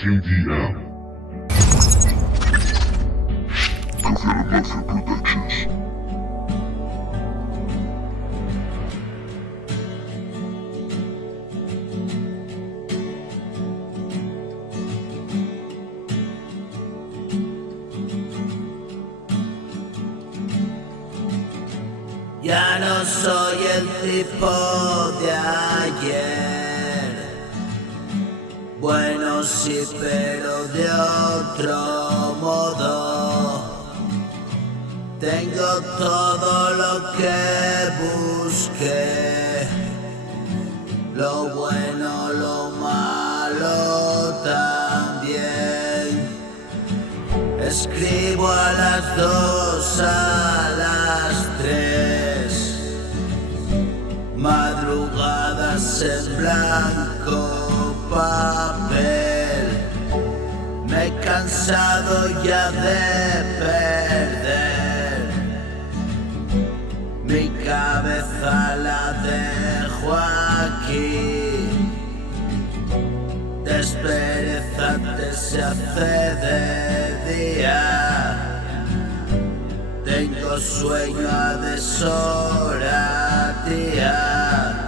Team DM. Confirm Mafia Productions. Ya no soy el tipo de ayer. Bueno sí, pero de otro modo. Tengo todo lo que busqué, lo bueno, lo malo también. Escribo a las 2, a las 3, madrugadas en blanco papel. Me he cansado ya de perder, mi cabeza la dejo aquí. Desperezante se hace de día. Tengo sueño a deshora, tía.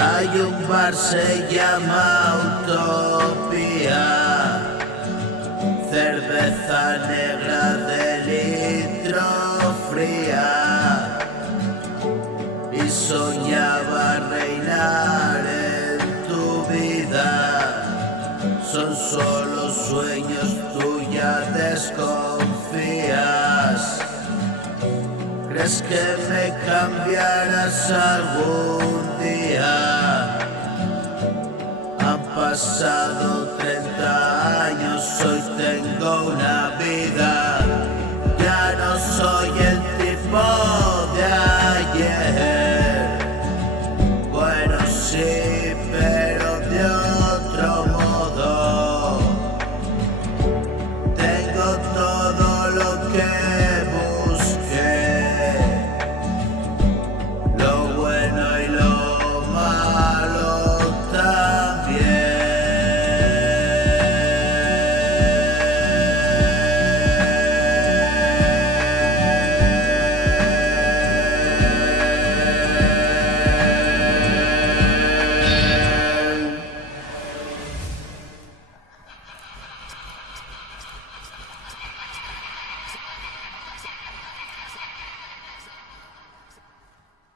Hay un bar, se llama Utopía. Cerveza negra de litro fría. Y soñaba reinar en tu vida. Son solo sueños, tú ya desconfías. ¿Crees que me cambiarás algún día? Han pasado 30 años, hoy tengo una vida.